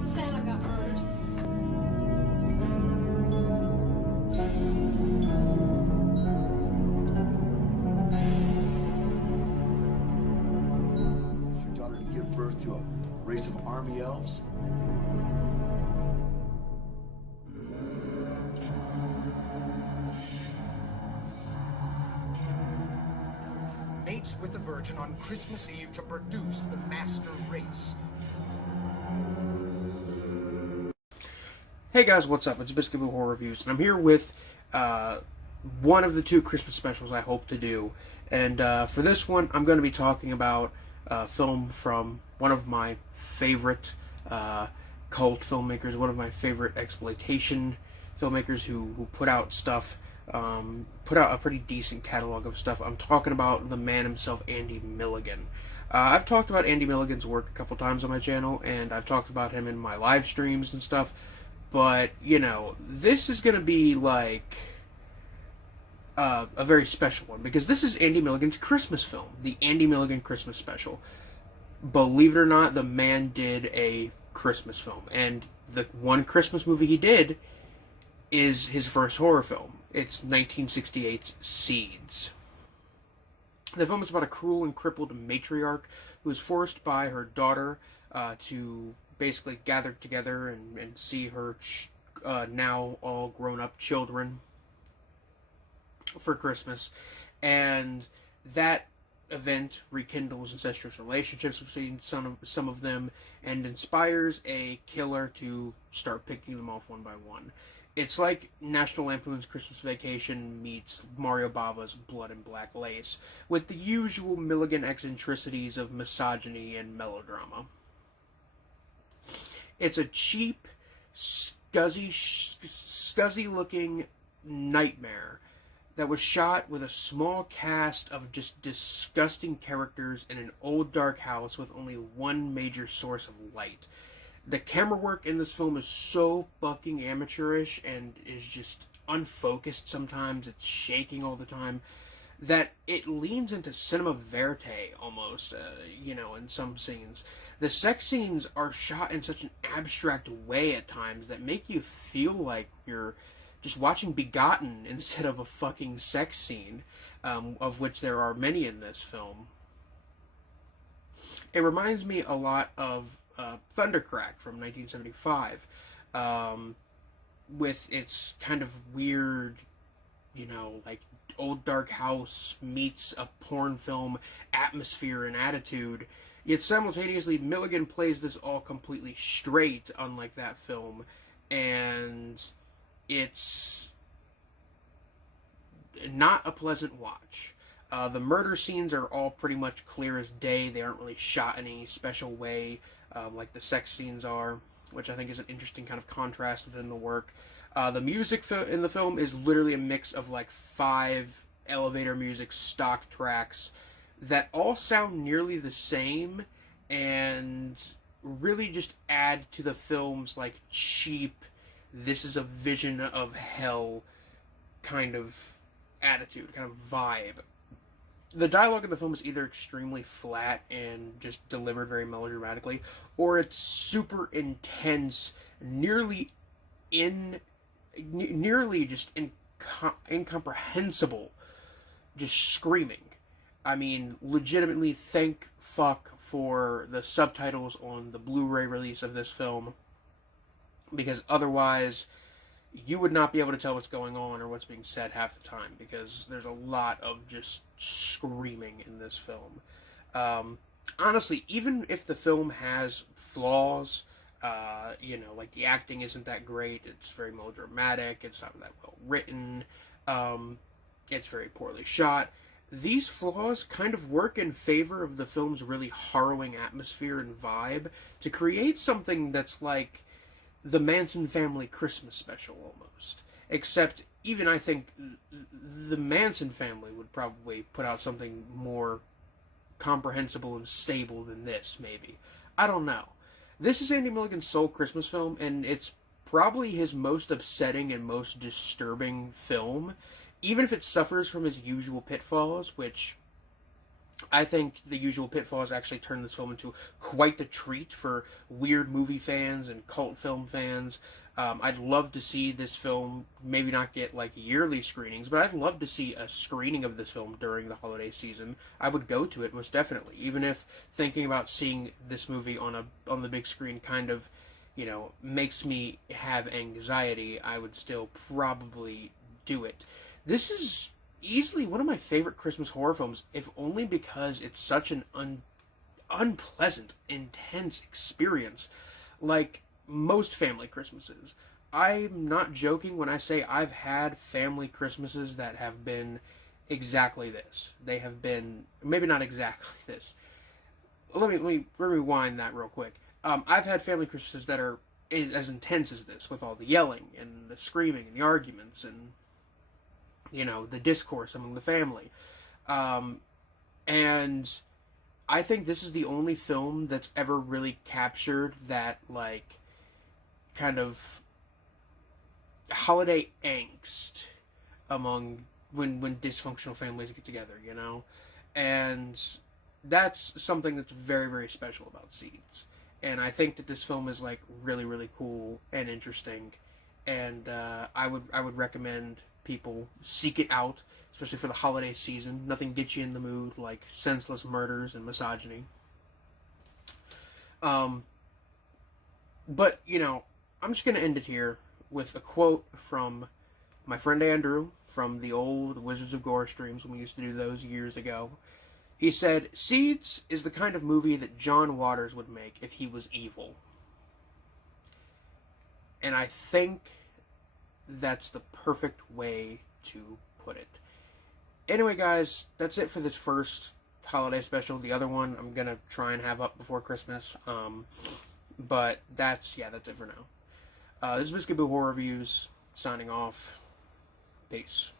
Santa got burned. Is your daughter to give birth to a race of army elves? Mates with the Virgin on Christmas Eve to produce the master race. Hey guys, what's up? It's Biscuit Blue Horror Reviews, and I'm here with one of the two Christmas specials I hope to do. And for this one, I'm going to be talking about a film from one of my favorite cult filmmakers, one of my favorite exploitation filmmakers who put out stuff, put out a pretty decent catalog of stuff. I'm talking about the man himself, Andy Milligan. I've talked about Andy Milligan's work a couple times on my channel, and I've talked about him in my live streams and stuff. But, you know, this is going to be, like, a very special one, because this is Andy Milligan's Christmas film, the Andy Milligan Christmas Special. Believe it or not, the man did a Christmas film, and the one Christmas movie he did is his first horror film. It's 1968's Seeds. The film is about a cruel and crippled matriarch who is forced by her daughter to basically gather together and see her now all grown-up children for Christmas. And that event rekindles incestuous relationships between some of them and inspires a killer to start picking them off one by one. It's like National Lampoon's Christmas Vacation meets Mario Bava's Blood and Black Lace, with the usual Milligan eccentricities of misogyny and melodrama. It's a cheap, scuzzy-looking nightmare that was shot with a small cast of just disgusting characters in an old dark house with only one major source of light. The camera work in this film is so fucking amateurish and is just unfocused sometimes. It's shaking all the time, that it leans into cinema verite almost, in some scenes. The sex scenes are shot in such an abstract way at times that make you feel like you're just watching Begotten instead of a fucking sex scene, of which there are many in this film. It reminds me a lot of Thundercrack from 1975, with its kind of weird, like old dark house meets a porn film atmosphere and attitude. Yet simultaneously, Milligan plays this all completely straight, unlike that film, and it's not a pleasant watch. The murder scenes are all pretty much clear as day. They aren't really shot in any special way, like the sex scenes are, which I think is an interesting kind of contrast within the work. The music in the film is literally a mix of like 5 elevator music stock tracks that all sound nearly the same and really just add to the film's like cheap, this is a vision of hell kind of attitude, kind of vibe. The dialogue in the film is either extremely flat and just delivered very melodramatically, or it's super intense, nearly just incomprehensible, just screaming. I mean, legitimately, thank fuck for the subtitles on the Blu-ray release of this film, because otherwise you would not be able to tell what's going on or what's being said half the time, because there's a lot of just screaming in this film. Honestly, even if the film has flaws, like the acting isn't that great, it's very melodramatic, it's not that well written, it's very poorly shot, these flaws kind of work in favor of the film's really harrowing atmosphere and vibe to create something that's like the Manson family Christmas special almost. Except even I think the Manson family would probably put out something more comprehensible and stable than this, maybe. I don't know. This is Andy Milligan's sole Christmas film, and it's probably his most upsetting and most disturbing film, even if it suffers from his usual pitfalls, which I think The Usual Pitfalls actually turned this film into quite the treat for weird movie fans and cult film fans. I'd love to see this film, maybe not get like yearly screenings, but I'd love to see a screening of this film during the holiday season. I would go to it most definitely, even if thinking about seeing this movie on the big screen kind of, makes me have anxiety. I would still probably do it. This is easily one of my favorite Christmas horror films, if only because it's such an unpleasant, intense experience. Like most family Christmases. I'm not joking when I say I've had family Christmases that have been exactly this. They have been, maybe not exactly this. Let me rewind that real quick. I've had family Christmases that are as intense as this, with all the yelling and the screaming and the arguments and the discourse among the family. And I think this is the only film that's ever really captured that, like, kind of holiday angst among when dysfunctional families get together, And that's something that's very, very special about Seeds. And I think that this film is, like, really, really cool and interesting. And I would recommend people seek it out, especially for the holiday season. Nothing gets you in the mood like senseless murders and misogyny. But I'm just gonna end it here with a quote from my friend Andrew from the old Wizards of Gore streams when we used to do those years ago. He said, "Seeds is the kind of movie that John Waters would make if he was evil." And I think that's the perfect way to put it. Anyway, guys, that's it for this first holiday special. The other one I'm gonna try and have up before Christmas. But that's it for now. This is Biscuit Boo Horror Reviews, signing off. Peace.